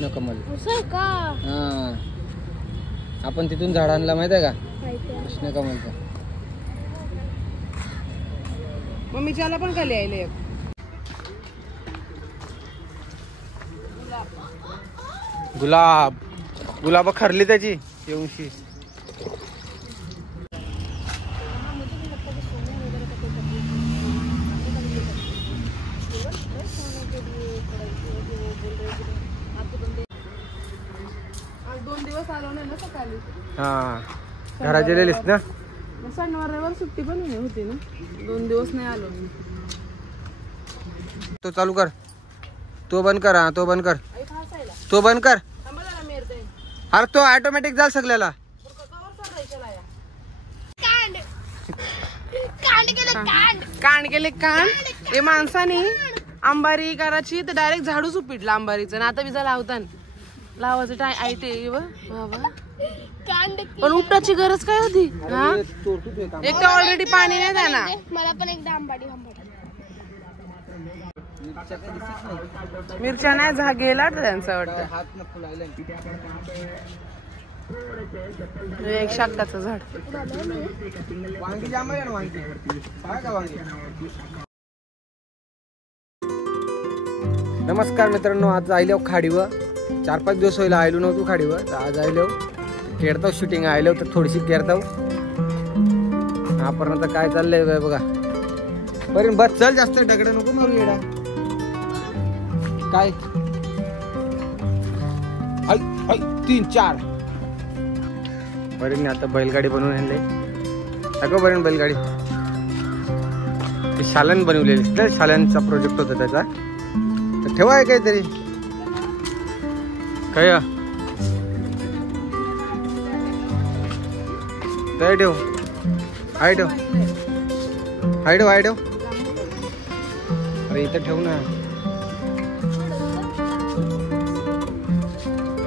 कृष्ण कमल. असं का? हा, आपण तिथून झाड आणला माहित आहे का? कृष्ण कमलचं. मम्मीच्याला पण खाली आले. गुलाब गुलाब खरली त्याची येऊनशी. हा, घरात गेलेलीस ना? शनिवार रविवार सुट्टी पण होती ना, 2 दिवस नाही आलो. तो चालू कर, तो बंद कर. हा, तो बंद कर, तो बंद कर. अरे तो ऑटोमॅटिक जाल सगळ्याला. कांड गेले कांड. ए माणसाने अंबारी करायची तर डायरेक्ट झाडूच उपीटला अंबारीचं. ना आता विजा लावतान लावायचं टाय आयते बाबा. पण उपटाची गरज काय होती? हा, एक तर ऑलरेडी पाणी नाही द्या. मला पण एकदा आंबाडी मिरच्या नाही झा गेला त्यांचा वाटतं. एक शाकाचं झाड. नमस्कार मित्रांनो, आज आयलो खाडीवर. 4-5 दिवस होईल आयलो नव्हतो खाडीवर. तर आज आयलो केरताव शूटिंग आयलो तर थोडीशी केरताव. आपण आता काय चाललंय बघा. बरं बस चल, जास्त दगड नको मारू येडा. काय 3-4 बरं. आता बैलगाडी बनवून आणले. अगं बरं बैलगाडी ती शालन बनवलेली. तर शाल्यांचा प्रोजेक्ट होता त्याचा. तर ठेवाय काहीतरी काय काय ठेव. हाय ठेव, हाय ठेव, हाय ठेव. अरे इथं ठेव ना.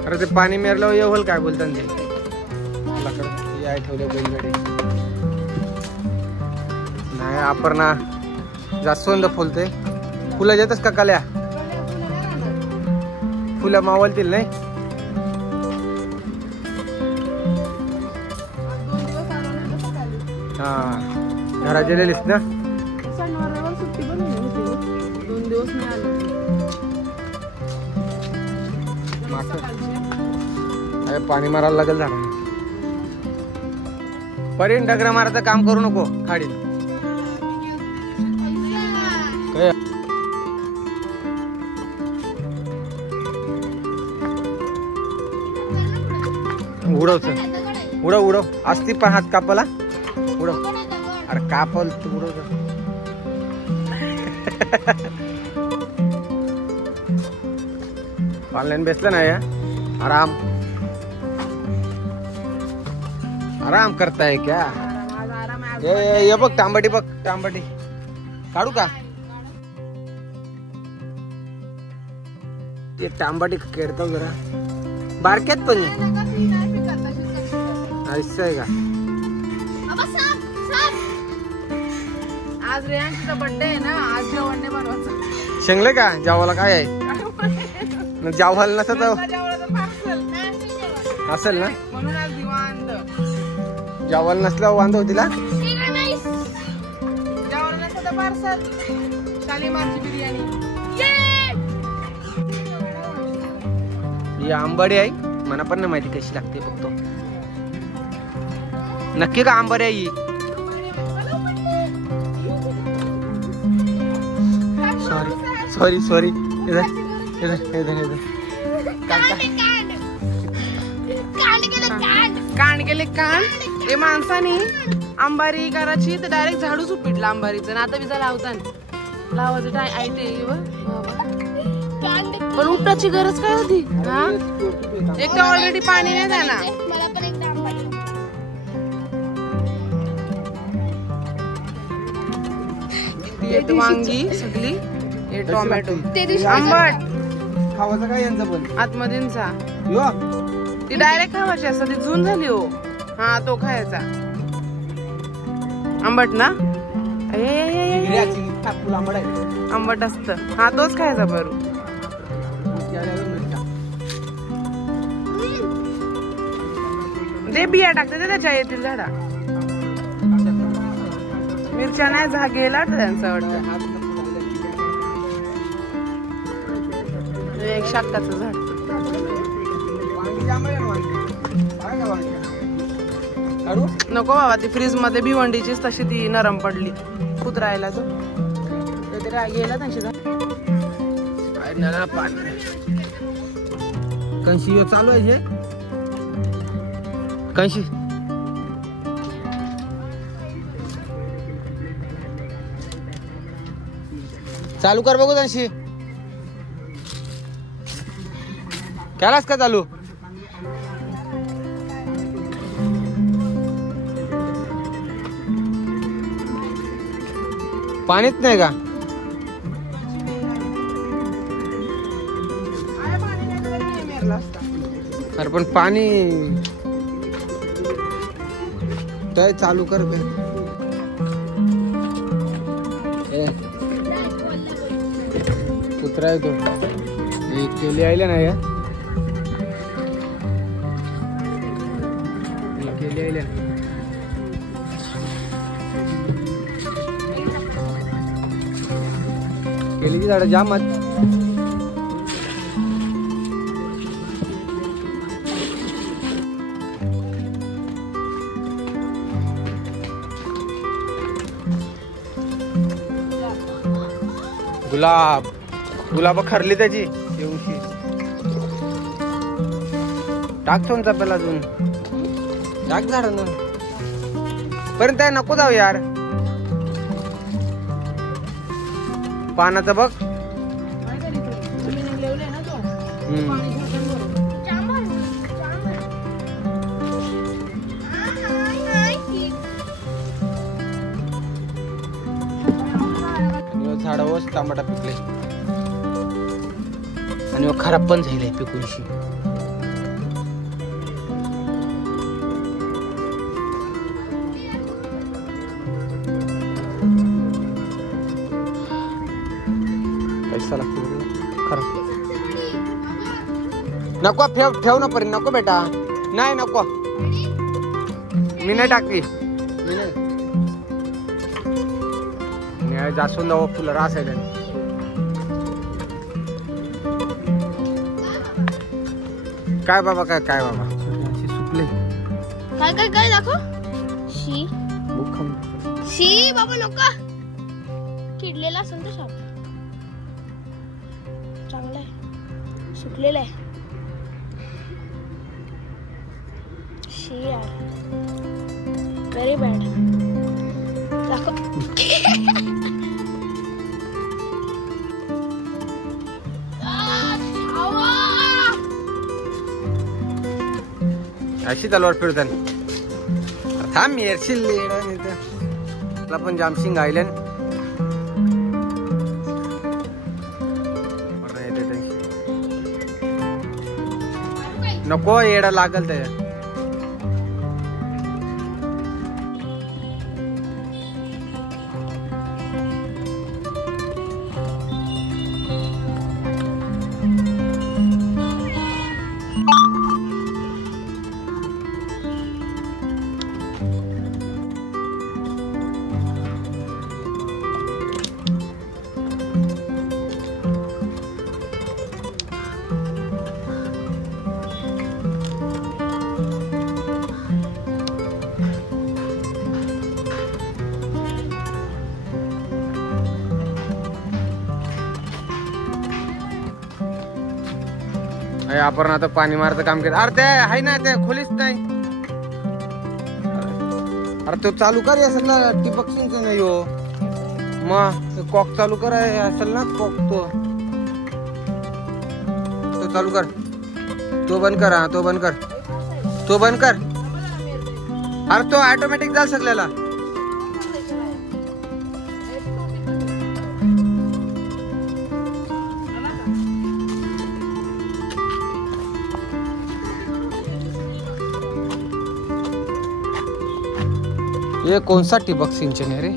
अरे ते पाणी मेरलं येवल काय बोलतात ते. या ठेवले बैलगाडी नाही. आपण ना जास्वंद फुलते. फुलं येतच का काल्या? फुलं मावलतील नाही. हा, घरात गेलेलीस ना? शनिवार रविवार सुट्टी पण होती, 2 दिवस नाही आलो. पाणी मारायला लागेल झाडांना. परीन डगरा मारायचं काम करू नको खाडी. उडवच उडव उडव असती पण हात कापाला उडव. अरे कापल तू उडव. ऑनलाईन बेसलं नाही. आराम आराम करताय क्या? ये बघ तांबटी बघ, तांबटी काढू का? ते तांबटी खेळतो जरा बारक्यात पण. असं आहे का? आज रेयांचा बर्थडे आहे ना, आज जेवण नाही बनवायचं. शेंगले का जेवायला? काय आहे जेवायला नसत असेल ना, म्हणून आज दिवांत. जेवायला नसल्यावर वांद होतीला. जेवण नसतं पार्सल. शालीमारची बिर्याणी. ही आंबाडी आहे. मला पण नाही माहिती कशी लागते. बघतो नक्की का आंबाडी आहे ही. Sorry sorry sorry. इधर इधर इधर इधर. कांड गेले कांड. ए माणसाने अंबारी करायची तर डायरेक्ट झाडूच उपीटला अंबारीचं. ना आता विजा लावतान लावायचं टाय आयते बाबा. पण उपटाची गरज काय होती? हा, एक तर ऑलरेडी पाणी नाही द्या. मला पण एकदा आंबाडी. वांगी सगळी, टोमॅटो, आंबट खावायचं काय यांचं पण आतमधींचा. ती डायरेक्ट खावायची असं. ती झून झाली हो. हा, तो खायचा आंबट ना. आंबट असत. हा, तोच खायचा. बरोबर जे बिया टाकते ते त्याच्या येतील झाडा. मिरच्या नाही गेला त्यांचं वाटतं. एक शाकाचं झाड. नको बाबा, ती फ्रीज मध्ये भिवंडीचीच तशी ती नरम पडली कुतरायला. तो गेला त्यांची कंशी चालू आहे हे कंशी. चालू कर बघू कंशी. केलास का चालू? पाणीच नाही का? अरे पण पाणी काय चालू कर बे. कुत्रा आहे तो. केली आयला नाही या केली आयला. केलीची झाडं जाम आहेत. गुलाब गुलाब खरली त्याची येऊशी. टाक सोनचा पेला अजून टाक झाड ना पर्यंत नको जाऊ यार. पानाचं बघ. झाडावरच टमाटा पिकले आणि खराब पण झाले पिकूनशी. पैसा लागतो खराब. नको ठेव ना पर्यंत नको बेटा. नाही नको मी नाही टाकली. मी नाही जास्वंद फुलं रास आहे. काय बाबा काय काय बाबा सुकले. काय काय काय दाखव. शी शी बाबा नको. किडलेला असेल तर साप. चांगला आहे सुकलेला आहे. शी यार व्हेरी बॅड. दाखव. अशी तलवार फिरतात. थांब येरशील तुला पण जामसिंग आयलंड. नको येडा लागल त्याच्या. आपण आता पाणी मारायचं काम केलं. अरे ते आहे ना ते खोलीच नाही. अरे तो चालू कर असेल ना ठिबक सिंचन नाही हो. मग कॉक चालू कर असेल ना कॉक. तो चालू कर. तो बंद कर. हा तो बंद कर. तो बंद कर. अरे तो ऑटोमॅटिक जाल सगळ्याला. ये कौन सा ठिबक सिंचन है रे?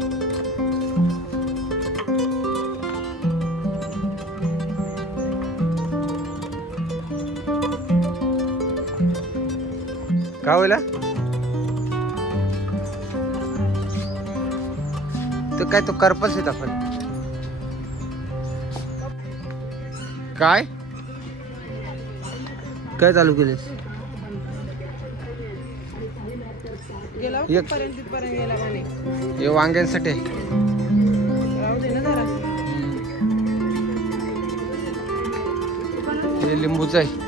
काय होईल? काय तो करपस येत आपण काय काय चालू केलेस? गेला एक- तिथपर्यंत गेला का नाही? हे वांग्यांसाठी आहे. राहू दे ना जरा. हे लिंबूचं आहे.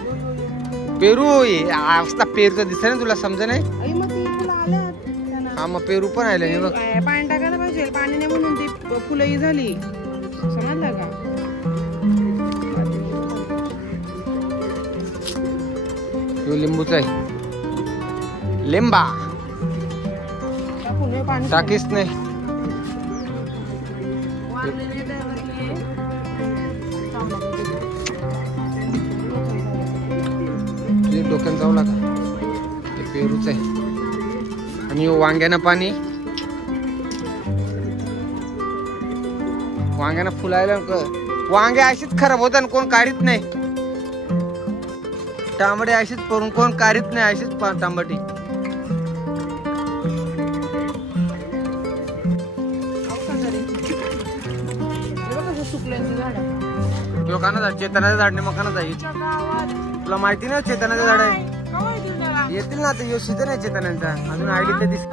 पेरू असता पेरूचं दिसत ना तुला समजा नाही. आई मग ती फुलं आल्यात त्यांना. हा मग पेरू पण आले नाही बघ. पाणी टाकायला पाहिजे, पाणी नाही म्हणून ती फुलंही झाली, समजलं का? हे लिंबूचं आहे. लिंबा टाकून हे पाणी टाकीच नाही. वांगे नाही त्यावरती. तुझे डोक्यात जाऊ लागा. हे पेरूच आहे आणि वांग्यानं पाणी. वांग्यानं फुलायला वांगे अशीच खराब होतात, कोण काढीत नाही. तांबडे अशीच पडून कोण काढीत नाही. अशीच तांबटी लोकांना झाड, चेतनाचं झाड नाही मकाना जाईल. तुला माहिती ना चेतनाचं झाड आहे. येतील ना आता सीजन आहे चेतनांचा. अजून आयडी तर दिस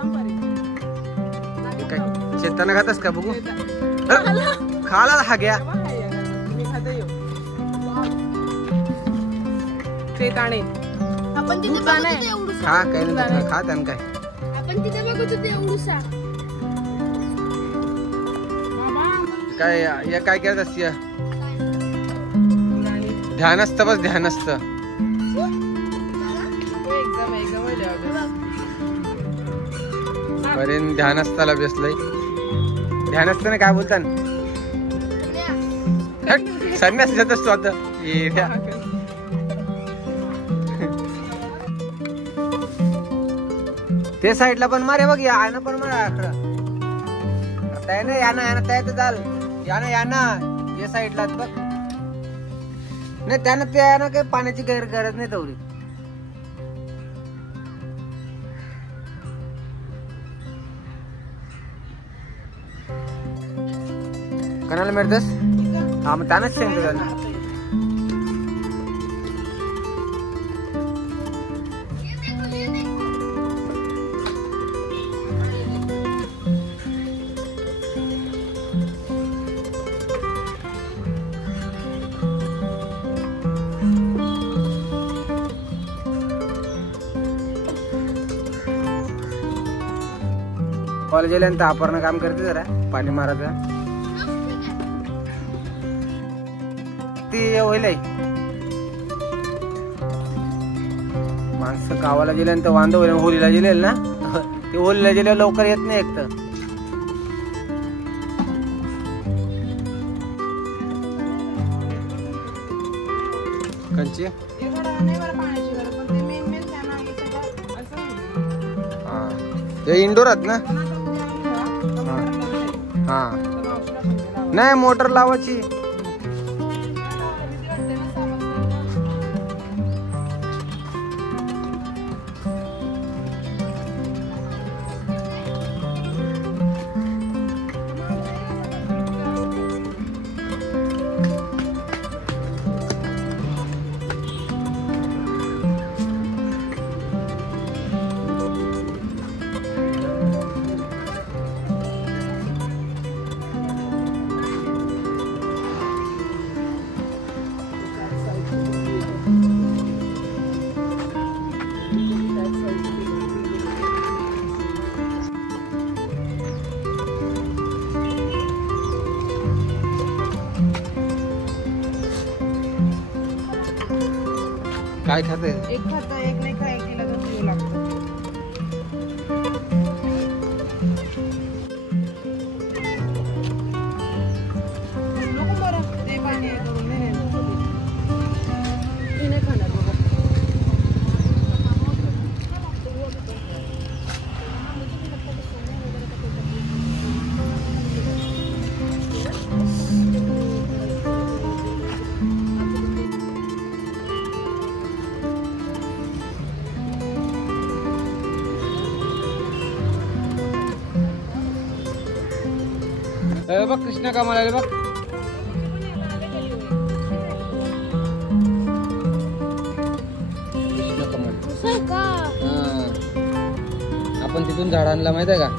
काय चेतना खातस का बघू. खाला हा घ्या चेताणे. आपण तिथे बघत होतो एवढूसा. खा काय नाही खा त्यानं काय. आपण तिथे बघत होतो एवढूसा. काय या काय करत असते ध्यान असतं बस ध्यान असतं. अरे ध्यान असताला बसलंय. ध्यान असतं ना काय बोलतात संन्यास देत असतो आता. ते साईडला पण मारे बघ. यानं पण मारा आकडा आता ना याना याना तयार चाल. याना याना या साईडला बघ. नाही त्यानं त्यानं काही पाण्याची गरज नाही तेवढी. कोणाला मिळतस? हा मग त्यानंच सांगतो त्यांना. कॉलेज आल्यानंतर आपण काम करते जरा पाणी मारायचं. ती होईल माणसं गावाला गेल्यानंतर वांद होईल. होलीला गेलेल ना ते होलीला गेल्यावर लवकर येत नाही एक तर. कंची हे इंडोर आहेत ना. हा नाही मोटर लावायची. काय खाते? एक खाता एक नाही खा, एकीला तर जीव लागतो. नको बरं ते पाणी आहे करून नाही खाणार बाबा. बघ कृष्ण कमल आले बघ. कृष्ण कमल. असं का? आपण तिथून झाड आणला माहित आहे का?